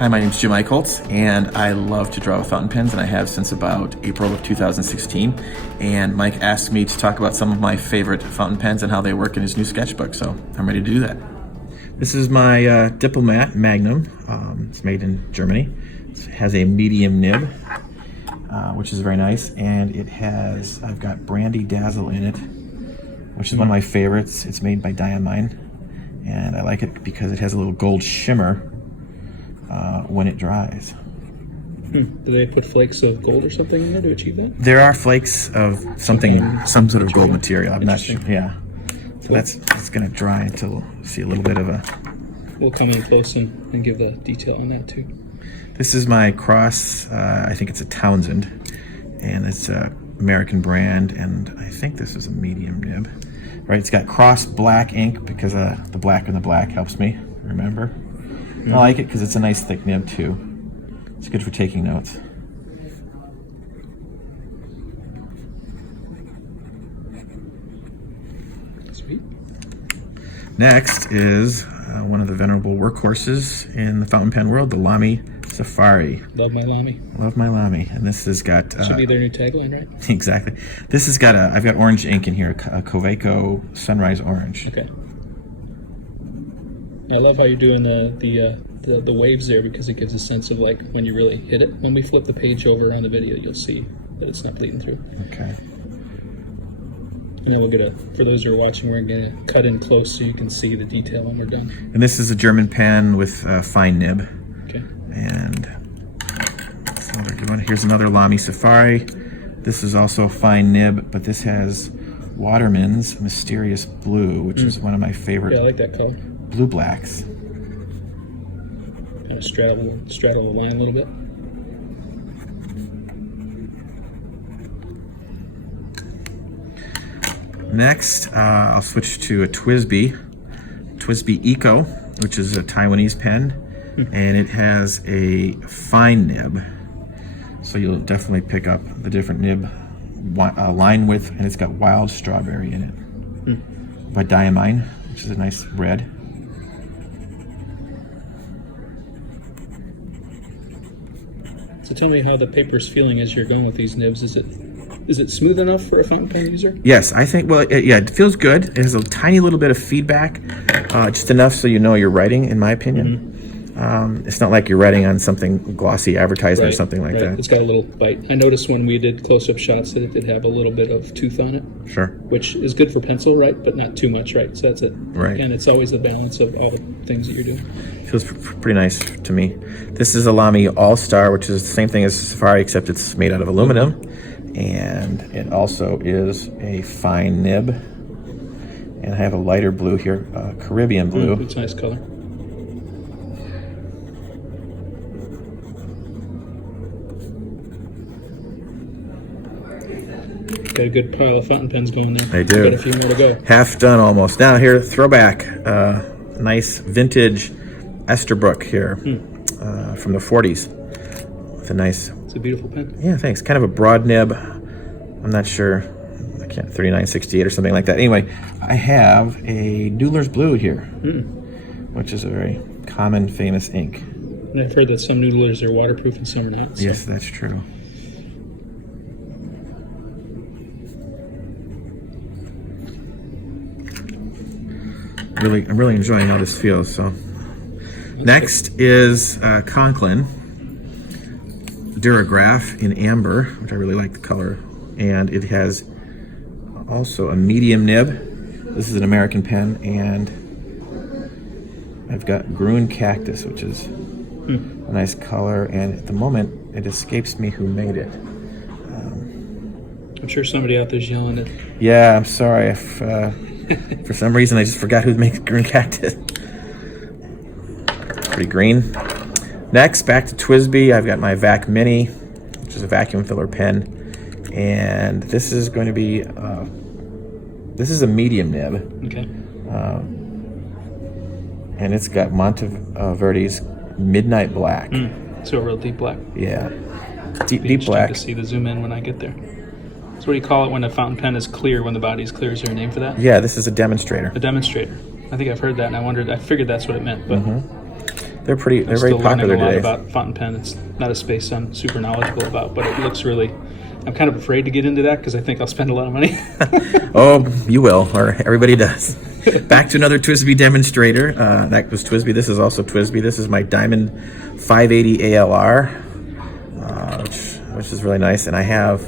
Hi, my name is Jim Eichholz, and I love to draw with fountain pens, and I have since about April of 2016. And Mike asked me to talk about some of my favorite fountain pens and how they work in his new sketchbook, so I'm ready to do that. This is my Diplomat Magnum. It's made in Germany. It has a medium nib, which is very nice, and I've got Brandy Dazzle in it, which is one of my favorites. It's made by Diamine, and I like it because it has a little gold shimmer when it dries. Do they put flakes of gold or something in there to achieve that? There are flakes of something, some sort of gold material. I'm not sure. Yeah. So it's going to dry until we'll see a little bit of a... We'll come in close and give the detail on that too. This is my cross. I think it's a Townsend, and it's a American brand, and I think this is a medium nib. Right, it's got cross black ink because the black in the black helps me remember. I like it because it's a nice thick nib too. It's good for taking notes. Sweet. Next is one of the venerable workhorses in the fountain pen world, the Lommy Safari. Love my Lommy. Love my Lommy. And this has got... Should be their new tagline, right? Exactly. This has got I've got orange ink in here, a Coveco Sunrise Orange. Okay. I love how you're doing the waves there because it gives a sense of like when you really hit it. When we flip the page over on the video, you'll see that it's not bleeding through. Okay. And then we'll for those who are watching, we're going to cut in close so you can see the detail when we're done. And this is a German pen with a fine nib. Okay. And that's another good one. Here's another Lommy Safari. This is also a fine nib, but this has Waterman's Mysterious Blue, which is one of my favorite. Yeah, I like that color. Blue blacks. Kind of straddle the line a little bit. Next, I'll switch to a TWSBI Eco, which is a Taiwanese pen, and it has a fine nib. So you'll definitely pick up the different nib line width, and it's got Wild Strawberry in it. By Diamine, which is a nice red. So tell me how the paper's feeling as you're going with these nibs. Is it smooth enough for a fountain pen user? Yes, I think, well, yeah, it feels good. It has a tiny little bit of feedback, just enough so you know you're writing, in my opinion. It's not like you're writing on something glossy advertisement or something like that. It's got a little bite. I noticed when we did close-up shots that it did have a little bit of tooth on it. Sure. Which is good for pencil, right? But not too much, right? So that's it. Right. And it's always the balance of all the things that you're doing. Feels pretty nice to me. This is a Lommy All-Star, which is the same thing as Safari, except it's made out of aluminum. And it also is a fine nib. And I have a lighter blue here, Caribbean blue. It's a nice color. Got a good pile of fountain pens going there. I do. Got a few more to go. Half done almost. Now here, throwback. Nice vintage Esterbrook here from the 40s. With a nice... It's a beautiful pen. Yeah, thanks. Kind of a broad nib. I'm not sure. I can't... 3968 or something like that. Anyway, I have a Doodler's Blue here, which is a very common, famous ink. And I've heard that some noodlers are waterproof and some are not. So. Yes, that's true. I'm really enjoying how this feels. So, next is Conklin Dura Graf in amber, which I really like the color, and it has also a medium nib. This is an American pen, and I've got Gruen Cactus, which is a nice color, and at the moment it escapes me who made it. I'm sure somebody out there's yelling it. Yeah, I'm sorry if for some reason I just forgot who makes Green Cactus. Pretty green. Next, back to TWSBI. I've got my Vac Mini, which is a vacuum filler pen, and this is going to be this is a medium nib. Okay. And it's got Monteverdi's Midnight Black. So a real deep black. Yeah, deep black. To see the zoom in when I get there. So what do you call it when a fountain pen is clear, when the body is clear? Is there a name for that? Yeah, this is a demonstrator. A demonstrator. I think I've heard that, and I figured that's what it meant. But They're very still popular learning a lot today. about fountain pen. It's not a space I'm super knowledgeable about, but it looks really. I'm kind of afraid to get into that because I think I'll spend a lot of money. Oh, you will, or everybody does. Back to another TWSBI demonstrator. That was TWSBI. This is also TWSBI. This is my Diamond 580 ALR, which is really nice. And I have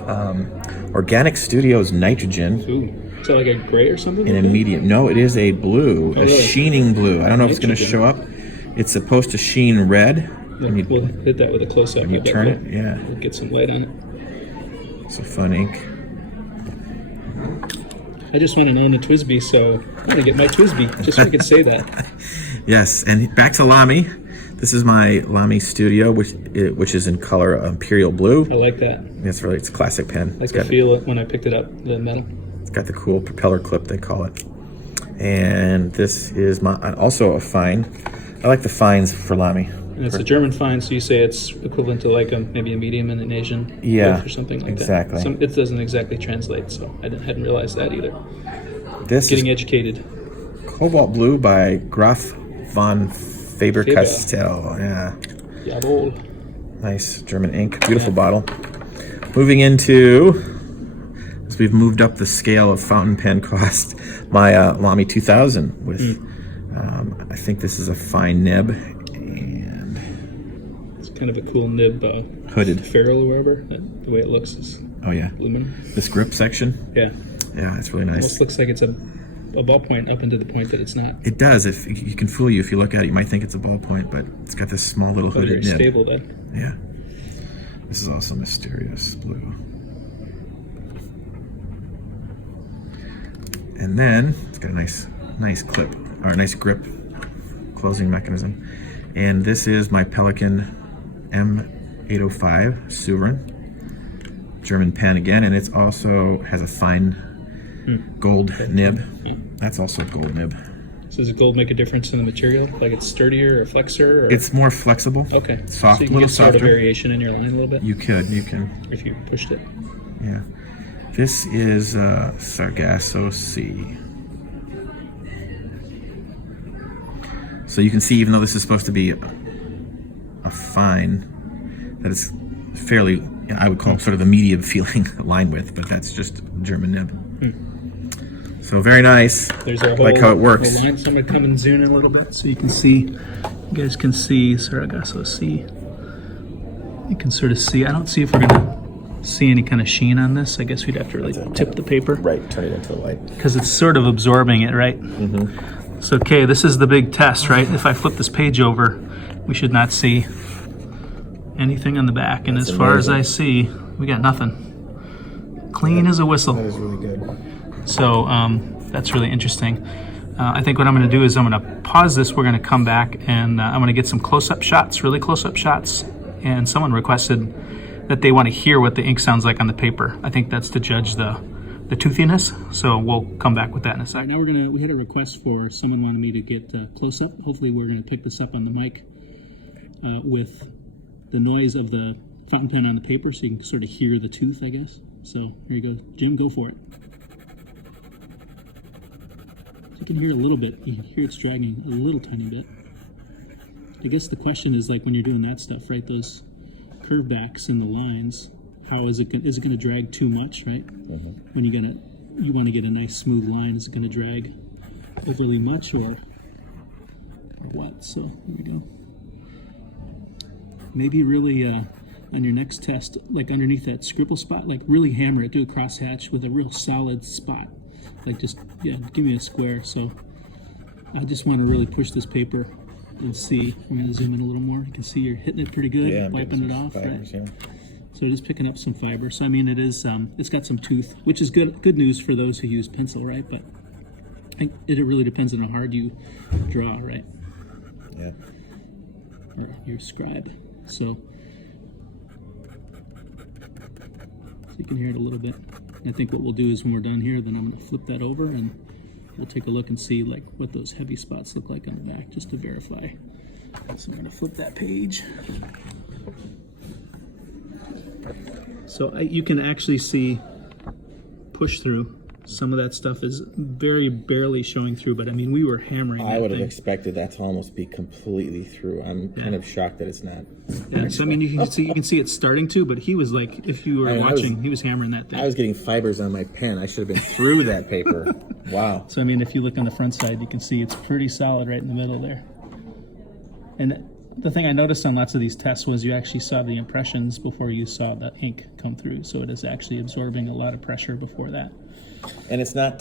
Organic Studios Nitrogen. Ooh, is that like a gray or something? In a medium. No, it is a blue, a really? sheening blue. I don't know if it's going to show up. It's supposed to sheen red. Yeah, we'll hit that with a close-up. You turn it, yeah. We'll get some light on it. It's a fun ink. I just want to own a TWSBI, so I'm going to get my TWSBI, just so I could say that. Yes, and back to Lommy. This is my Lommy Studio, which is in color Imperial Blue. I like that. It's a classic pen. I could feel it when I picked it up, the metal. It's got the cool propeller clip, they call it. And this is also a fine. I like the fines for Lommy. And it's a German fine, so you say it's equivalent to like maybe a medium in an Asian yeah, or something like exactly. that. It doesn't exactly translate, so I hadn't realized that either. This Getting is educated. Cobalt Blue by Graf von Faber-Castell. Yeah. Jawohl. Nice German ink. Beautiful bottle. Moving into, as we've moved up the scale of fountain pen cost, my Lommy 2000 with, I think this is a fine nib. Kind of a cool nib, hooded ferrule or whatever. The way it looks is aluminum. This grip section, yeah, it's really nice. Almost looks like it's a ballpoint up into the point that it's not. It does. If you can fool you if you look at it, you might think it's a ballpoint, but it's got this small little hooded nib. Stable then. Yeah. This is also mysterious blue. And then it's got a nice clip or a nice grip closing mechanism. And this is my Pelican M805 Sovereign German pen again, and it also has a fine gold nib. That's also a gold nib. So does the gold make a difference in the material? Like it's sturdier or flexor? Or? It's more flexible. Okay. Soft, so you little can get softer. Sort of variation in your line a little bit? You can. If you pushed it. Yeah. This is Sargasso C. So you can see, even though this is supposed to be a fine, that is fairly, I would call sort of a medium feeling line width, but that's just German nib. So very nice. There's our whole, like how it works. line. So I'm going to come and zoom in a little bit so you can see. You guys can see Sargasso C. You can sort of see. I don't see if we're going to see any kind of sheen on this. I guess we'd have to really tip the paper. Right, turn it into the light. Because it's sort of absorbing it, right? Mm-hmm. So, okay, this is the big test, right? If I flip this page over, we should not see anything on the back. And as far as I see, we got nothing. Clean as a whistle. That is really good. So that's really interesting. I think what I'm going to do is I'm going to pause this. We're going to come back, and I'm going to get some close-up shots, really close-up shots. And someone requested that they want to hear what the ink sounds like on the paper. I think that's to judge the toothiness, so we'll come back with that in a second. Now we had a request for someone wanted me to get close-up. Hopefully we're going to pick this up on the mic with the noise of the fountain pen on the paper, so you can sort of hear the tooth, I guess. So here you go. Jim, go for it. So you can hear a little bit. You can hear it's dragging a little tiny bit. I guess the question is, like, when you're doing that stuff, right, those curve backs in the lines, how is it going to drag too much, right? Mm-hmm. When you want to get a nice smooth line, is it going to drag overly much or what? So here we go. Maybe really on your next test, like underneath that scribble spot, like really hammer it, do a crosshatch with a real solid spot. Like just, give me a square. So I just want to really push this paper and see. I'm going to zoom in a little more. You can see you're hitting it pretty good, wiping it off, fibers, right? Yeah. So it is picking up some fiber. So I mean, it is. It's got some tooth, which is good news for those who use pencil, right? But I think it really depends on how hard you draw, right? Yeah. Or you scribe. So you can hear it a little bit. And I think what we'll do is when we're done here, then I'm going to flip that over and we'll take a look and see like what those heavy spots look like on the back, just to verify. So I'm going to flip that page. So you can actually see push through Some of that stuff is very barely showing through, but I mean, we were hammering I that would have thing. expected that to almost be completely through. I'm kind of shocked that it's not. Yeah, so I mean, you can see it starting to, but he was like, if you were I watching, he was hammering that thing. I was getting fibers on my pen. I should have been through that paper. Wow. So I mean, if you look on the front side, you can see it's pretty solid right in the middle there. And the thing I noticed on lots of these tests was you actually saw the impressions before you saw the ink come through. So it is actually absorbing a lot of pressure before that. And it's not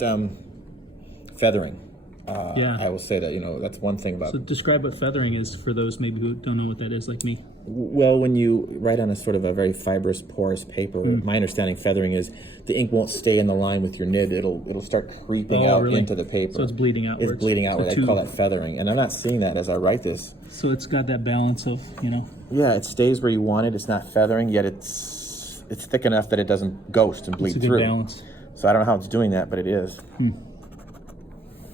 feathering. Yeah. I will say that, that's one thing about So describe what feathering is for those maybe who don't know what that is, like me. Well, when you write on a sort of a very fibrous, porous paper, my understanding feathering is the ink won't stay in the line with your nib. It'll start creeping out really? into the paper. So it's bleeding outwards. It's bleeding outward. So I call that feathering. And I'm not seeing that as I write this. So it's got that balance of, Yeah, it stays where you want it. It's not feathering, yet it's thick enough that it doesn't ghost and bleed it's a good through. balance. So I don't know how it's doing that, but it is.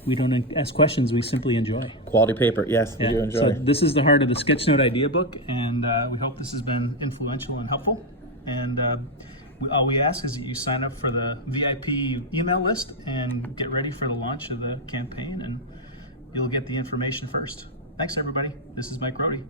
We don't ask questions, we simply enjoy. Quality paper, yes, we do enjoy. So this is the heart of the Sketchnote Ideabook, and we hope this has been influential and helpful. And all we ask is that you sign up for the VIP email list and get ready for the launch of the campaign, and you'll get the information first. Thanks, everybody. This is Mike Rohde.